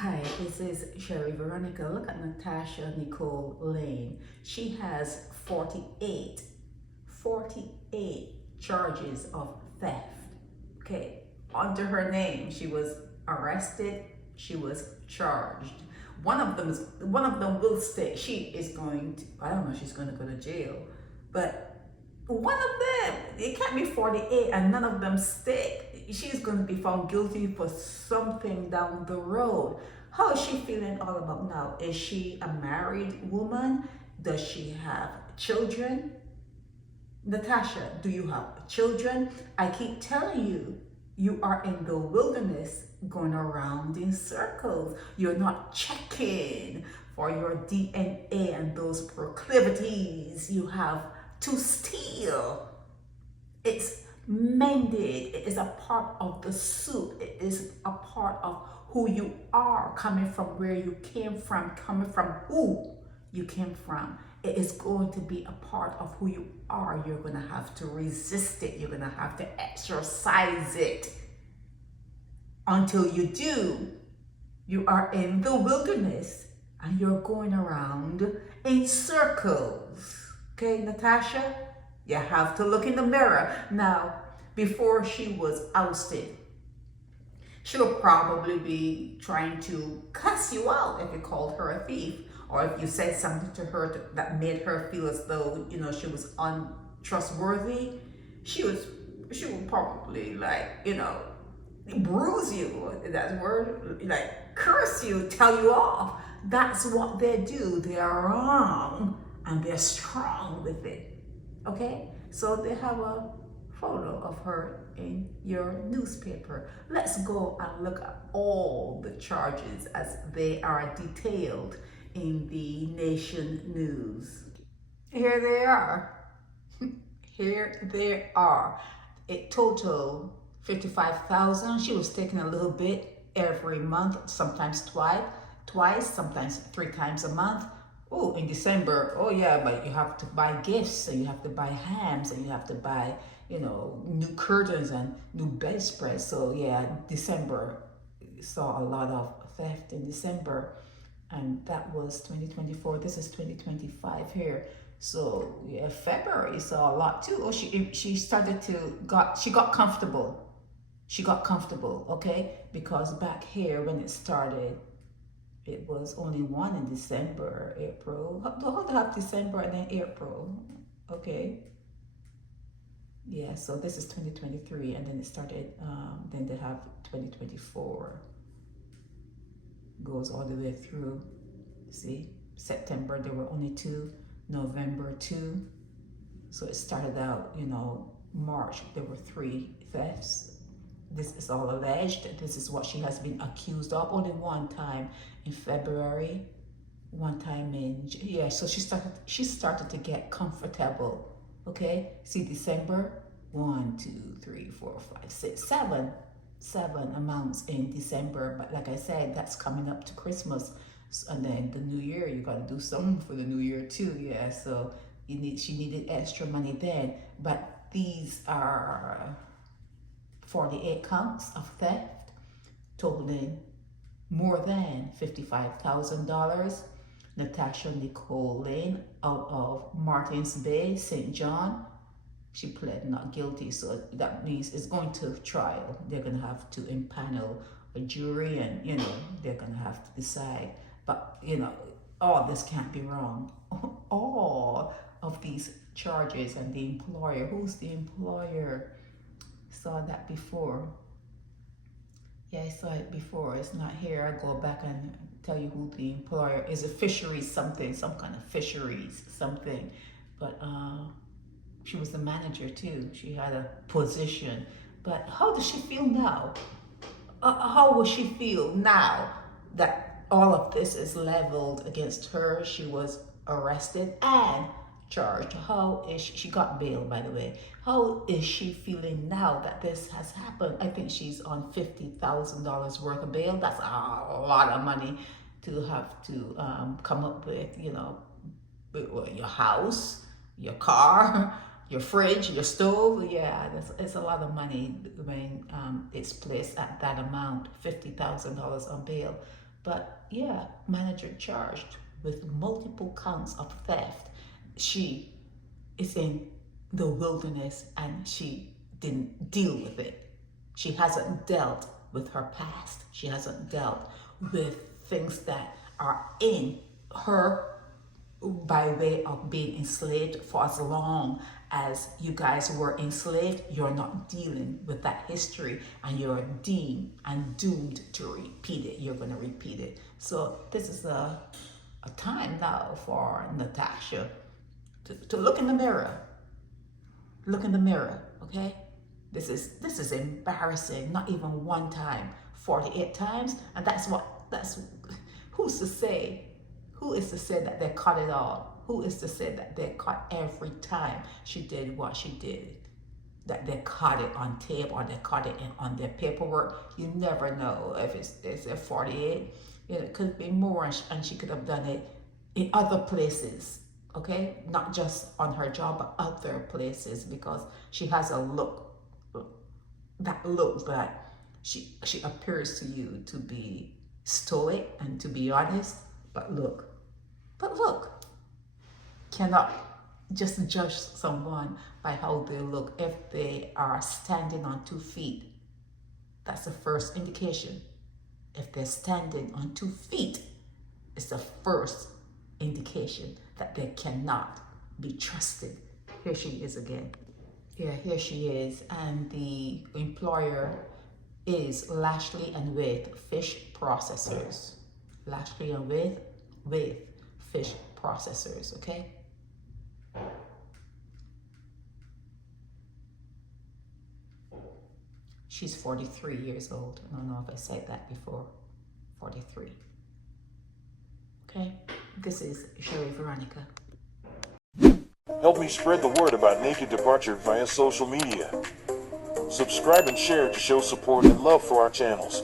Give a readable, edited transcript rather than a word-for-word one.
Hi, this is Sherry Veronica. Look at Natasha Nicole Layne. She has 48 charges of theft. Okay, under her name, she was arrested, she was charged. One of them will stay. She is going to, I don't know, she's going to go to jail, but one of them, it can't be 48 and none of them stick. She's going to be found guilty for something down the road. How is she feeling all about now? Is she a married woman? Does she have children? Natasha, do you have children? I keep telling you, you are in the wilderness going around in circles. You're not checking for your DNA and those proclivities you have to steal. It's mended. It is a part of the soup. It is a part of who you are, coming from where you came from, coming from who you came from. It is going to be a part of who you are. You're going to have to resist it. You're going to have to exercise it. Until you do, you are in the wilderness and you're going around in circles. Okay, Natasha? You have to look in the mirror. Now, before she was ousted, she'll probably be trying to cuss you out if you called her a thief, or if you said something to her that made her feel as though, she was untrustworthy. She would probably bruise you, that word, curse you, tell you off. That's what they do. They are wrong and they're strong with it. Okay, so they have a photo of her in your newspaper. Let's go and look at all the charges as they are detailed in the Nation News. Here they are. Here they are. It total 55,000. She was taking a little bit every month, sometimes twice, sometimes 3 times a month. Oh, in December, oh yeah, but you have to buy gifts and you have to buy hams and you have to buy, new curtains and new bedspreads. So yeah, December saw a lot of theft in December, and that was 2024. This is 2025 here. So yeah, February saw a lot too. Oh, she got comfortable. She got comfortable, okay? Because back here when it started, it was only one in December, April. How to have December and then April, okay? Yeah, so this is 2023, and then it started, then they have 2024. Goes all the way through. See, September there were only 2, November 2. So it started out, March there were 3 thefts. This is all alleged. This is what she has been accused of. Only one time in February, one time in, yeah, so she started to get comfortable. Okay, see, December, 1, 2, 3, 4, 5, 6, 7 amounts in December. But like I said, that's coming up to Christmas, and then the new year, you got to do something for the new year too. Yeah, so she needed extra money then. But these are 48 counts of theft, totaling more than $55,000. Natasha Nicole Layne out of Martins Bay, St. John. She pled not guilty, so that means it's going to trial. They're going to have to impanel a jury, and they're going to have to decide. But all this can't be wrong. All of these charges, and the employer. Who's the employer? Saw that before. Yeah, I saw it before. It's not here. I go back and tell you who the employer is. A fisheries something, some kind of fisheries something. But she was the manager too. She had a position. But how does she feel now? How will she feel now that all of this is leveled against her? She was arrested and charged. How is she got bail, by the way? How is she feeling now that this has happened? I think she's on $50,000 worth of bail. That's a lot of money to have to come up with, your house, your car, your fridge, your stove. Yeah, it's a lot of money when it's placed at that amount, $50,000 on bail. But yeah, manager charged with multiple counts of theft. She is in the wilderness and she didn't deal with it. She hasn't dealt with her past. She hasn't dealt with things that are in her by way of being enslaved. For as long as you guys were enslaved, you're not dealing with that history and you're deemed and doomed to repeat it. You're going to repeat it. So this is a time now for Natasha to look in the mirror. Look in the mirror, okay? This is embarrassing. Not even one time, 48 times, and that's who's to say? Who is to say that they caught it all? Who is to say that they caught every time she did what she did? That they caught it on tape or they caught it on their paperwork? You never know if it's a 48. It could be more, and she could have done it in other places. Okay, not just on her job, but other places, because she has a look that she appears to you to be stoic and to be honest, but look, cannot just judge someone by how they look. If they are standing on 2 feet, that's the first indication. If they're standing on 2 feet, it's the first indication that they cannot be trusted. Here she is again. Yeah, here she is. And the employer is Lashley and With Fish Processors. Lashley and With Fish Processors, okay? She's 43 years old. I don't know if I said that before. 43. Okay? This is Sherry Veronica. Help me spread the word about Naked Departure via social media. Subscribe and share to show support and love for our channels.